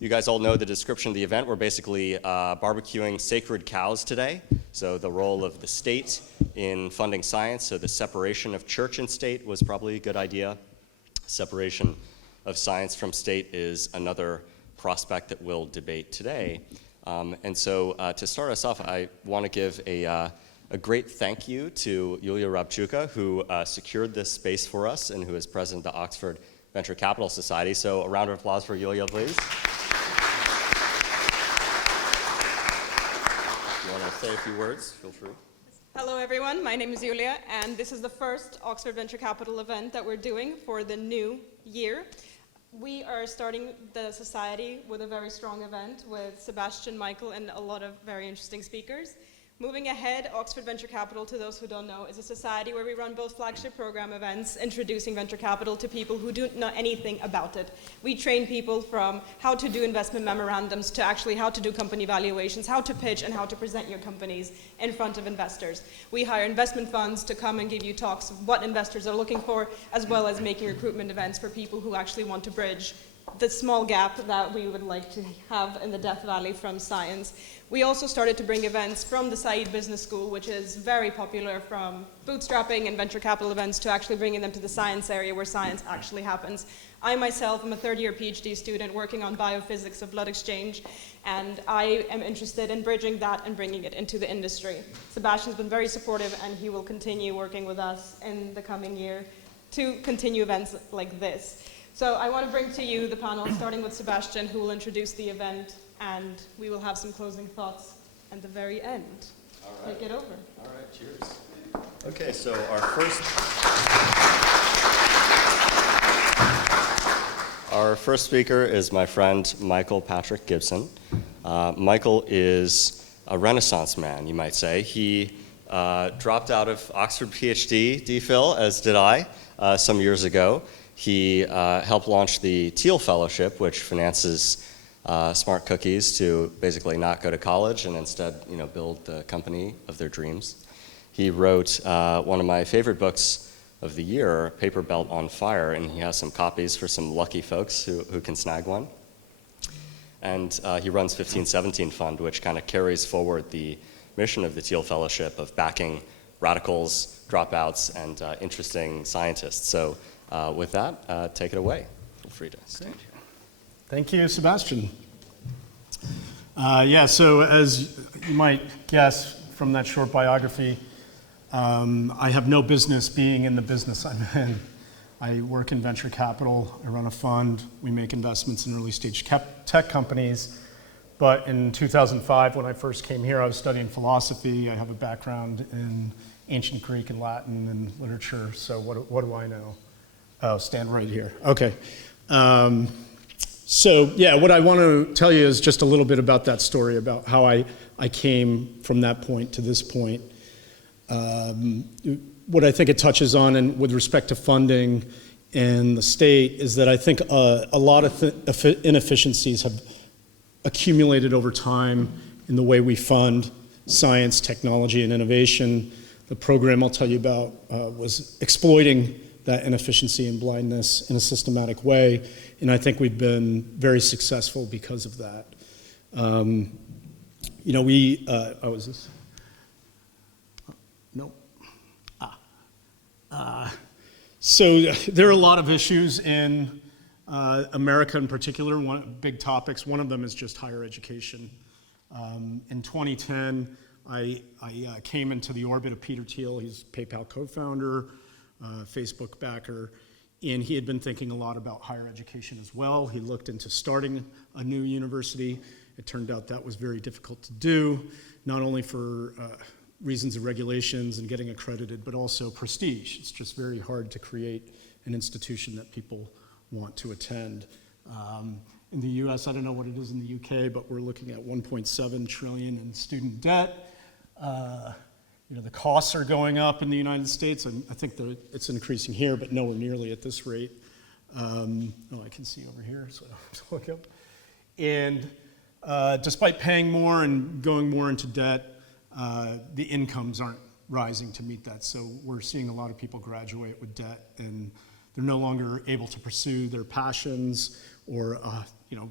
You guys all know the description of the event. We're basically barbecuing sacred cows today. So the role of the state in funding science, so the separation of church and state was probably a good idea. Separation of science from state is another prospect that we'll debate today. And so to start us off, I want to give a great thank you to Julija Rabchuka, who secured this space for us and who is president of the Oxford Venture Capital Society. So a round of applause for Julija, please. If you want to say a few words, feel free. Hello everyone, my name is Julija, and this is the first Oxford Venture Capital event that we're doing for the new year. We are starting the society with a very strong event with Sebastian, Michael, and a lot of very interesting speakers. Moving ahead, Oxford Venture Capital, to those who don't know, is a society where we run both flagship program events introducing venture capital to people who don't know anything about it. We train people from how to do investment memorandums to actually how to do company valuations, how to pitch, and how to present your companies in front of investors. We hire investment funds to come and give you talks of what investors are looking for, as well as making recruitment events for people who actually want to bridge the small gap that we would like to have in the Death Valley from science. We also started to bring events from the Said Business School, which is very popular, from bootstrapping and venture capital events to actually bringing them to the science area where science actually happens. I myself am a third-year PhD student working on biophysics of blood exchange, and I am interested in bridging that and bringing it into the industry. Sebastian's been very supportive, and he will continue working with us in the coming year to continue events like this. So I want to bring to you the panel, starting with Sebastian, who will introduce the event, and we will have some closing thoughts at the very end. All right. Take it over. All right, cheers. Okay, so our first speaker is my friend Michael Patrick Gibson. Michael is a Renaissance man, you might say. He dropped out of Oxford PhD, DPhil, as did I, some years ago. He helped launch the Teal Fellowship, which finances smart cookies to basically not go to college and instead, build the company of their dreams. He wrote one of my favorite books of the year, Paper Belt on Fire, and he has some copies for some lucky folks who can snag one. And he runs 1517 Fund, which kind of carries forward the mission of the Teal Fellowship of backing radicals, dropouts, and interesting scientists. So with that, take it away. Feel free to stand here. Thank you, Sebastian. So as you might guess from that short biography, I have no business being in the business I'm in. I work in venture capital, I run a fund, we make investments in early stage tech companies. But in 2005, when I first came here, I was studying philosophy. I have a background in ancient Greek and Latin and literature, so what do I know? Oh, stand right here. Okay. What I want to tell you is just a little bit about that story, about how I came from that point to this point. What I think it touches on, and with respect to funding and the state, is that I think a lot of inefficiencies have accumulated over time in the way we fund science, technology, and innovation. The program I'll tell you about was exploiting that inefficiency and blindness in a systematic way, and I think we've been very successful because of that. Is this? No. So there are a lot of issues in America in particular, big topics. One of them is just higher education. In 2010, I came into the orbit of Peter Thiel. He's PayPal co-founder, Facebook backer, and he had been thinking a lot about higher education as well. He looked into starting a new university. It turned out that was very difficult to do, not only for reasons of regulations and getting accredited, but also prestige. It's just very hard to create an institution that people want to attend. In the US, I don't know what it is in the UK, but we're looking at 1.7 trillion in student debt. The costs are going up in the United States, and I think that it's increasing here, but nowhere nearly at this rate. I can see over here, so I don't have to look up. And despite paying more and going more into debt, the incomes aren't rising to meet that. So we're seeing a lot of people graduate with debt, and they're no longer able to pursue their passions or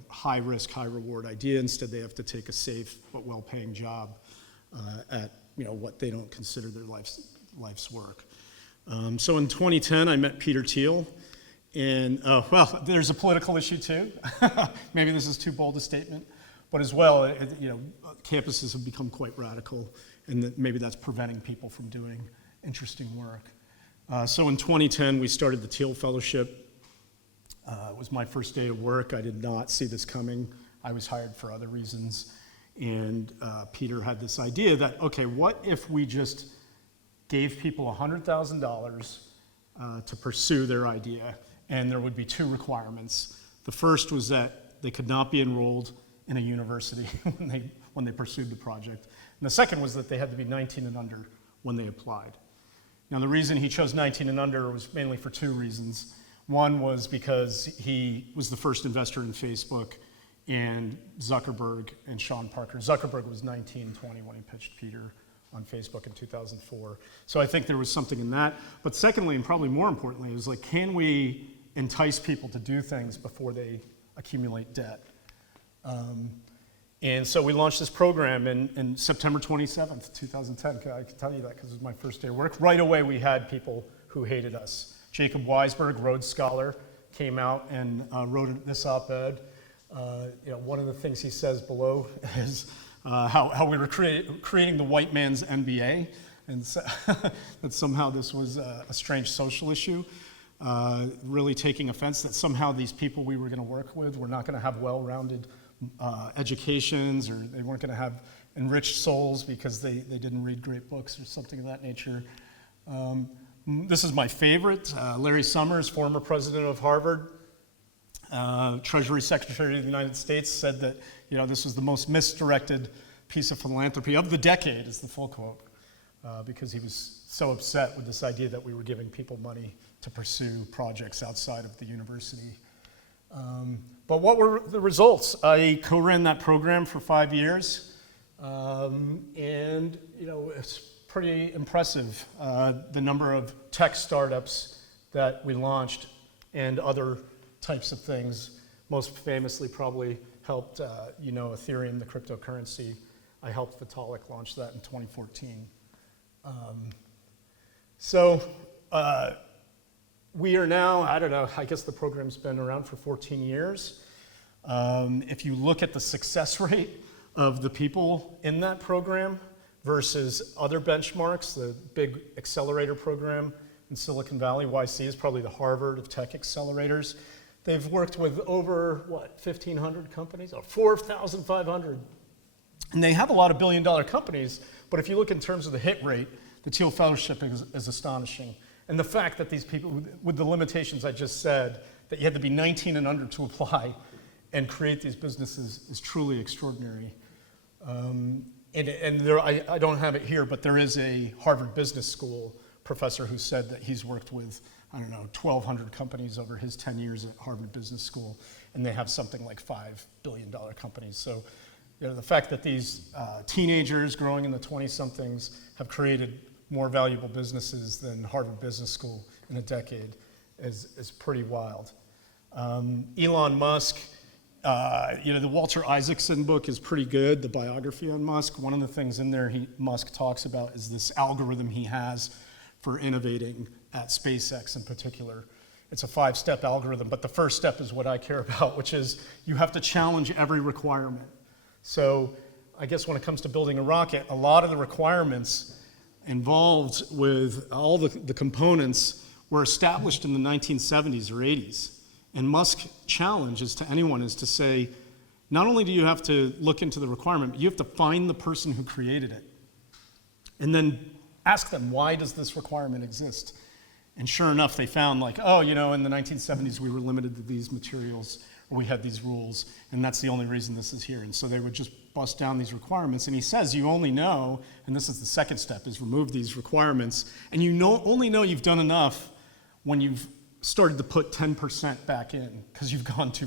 high risk, high reward idea. Instead, they have to take a safe but well-paying job at what they don't consider their life's work. So in 2010, I met Peter Thiel, and there's a political issue too. Maybe this is too bold a statement, but as well, campuses have become quite radical, and maybe that's preventing people from doing interesting work. So in 2010, we started the Thiel Fellowship. It was my first day of work. I did not see this coming. I was hired for other reasons. And Peter had this idea that, okay, what if we just gave people $100,000 to pursue their idea, and there would be two requirements. The first was that they could not be enrolled in a university when they pursued the project. And the second was that they had to be 19 and under when they applied. Now, the reason he chose 19 and under was mainly for two reasons. One was because he was the first investor in Facebook, and Zuckerberg and Sean Parker. Zuckerberg was 19, 20 when he pitched Peter on Facebook in 2004. So I think there was something in that. But secondly, and probably more importantly, it was like, can we entice people to do things before they accumulate debt? And so we launched this program in September 27th, 2010. I can tell you that because it was my first day of work. Right away, we had people who hated us. Jacob Weisberg, Rhodes Scholar, came out and wrote this op-ed. One of the things he says below is how we were creating the white man's NBA, and so that somehow this was a strange social issue, really taking offense that somehow these people we were going to work with were not going to have well-rounded educations, or they weren't going to have enriched souls because they didn't read great books or something of that nature. This is my favorite. Larry Summers, former president of Harvard, Treasury Secretary of the United States, said that this was the most misdirected piece of philanthropy of the decade, is the full quote, because he was so upset with this idea that we were giving people money to pursue projects outside of the university. But what were the results? I co-ran that program for 5 years, and it's pretty impressive, the number of tech startups that we launched and other types of things. Most famously probably helped, Ethereum, the cryptocurrency. I helped Vitalik launch that in 2014. We are now, I guess the program's been around for 14 years. If you look at the success rate of the people in that program versus other benchmarks, the big accelerator program in Silicon Valley, YC is probably the Harvard of tech accelerators. They've worked with over, 1,500 companies? 4,500. And they have a lot of billion-dollar companies, but if you look in terms of the hit rate, the Thiel Fellowship is astonishing. And the fact that these people, with the limitations I just said, that you had to be 19 and under to apply and create these businesses is truly extraordinary. I don't have it here, but there is a Harvard Business School professor who said that he's worked with 1,200 companies over his 10 years at Harvard Business School, and they have something like $5 billion companies. So, the fact that these teenagers growing in the 20-somethings have created more valuable businesses than Harvard Business School in a decade is pretty wild. Elon Musk, the Walter Isaacson book is pretty good, the biography on Musk. One of the things in there Musk talks about is this algorithm he has for innovating at SpaceX in particular. It's a 5-step algorithm, but the first step is what I care about, which is you have to challenge every requirement. So I guess when it comes to building a rocket, a lot of the requirements involved with all the components were established in the 1970s or 80s. And Musk's challenge to anyone is to say, not only do you have to look into the requirement, but you have to find the person who created it. And then ask them, why does this requirement exist? And sure enough, they found in the 1970s we were limited to these materials, or we had these rules, and that's the only reason this is here. And so they would just bust down these requirements. And he says you only know, and this is the second step, is remove these requirements, and only know you've done enough when you've started to put 10% back in, because you've gone too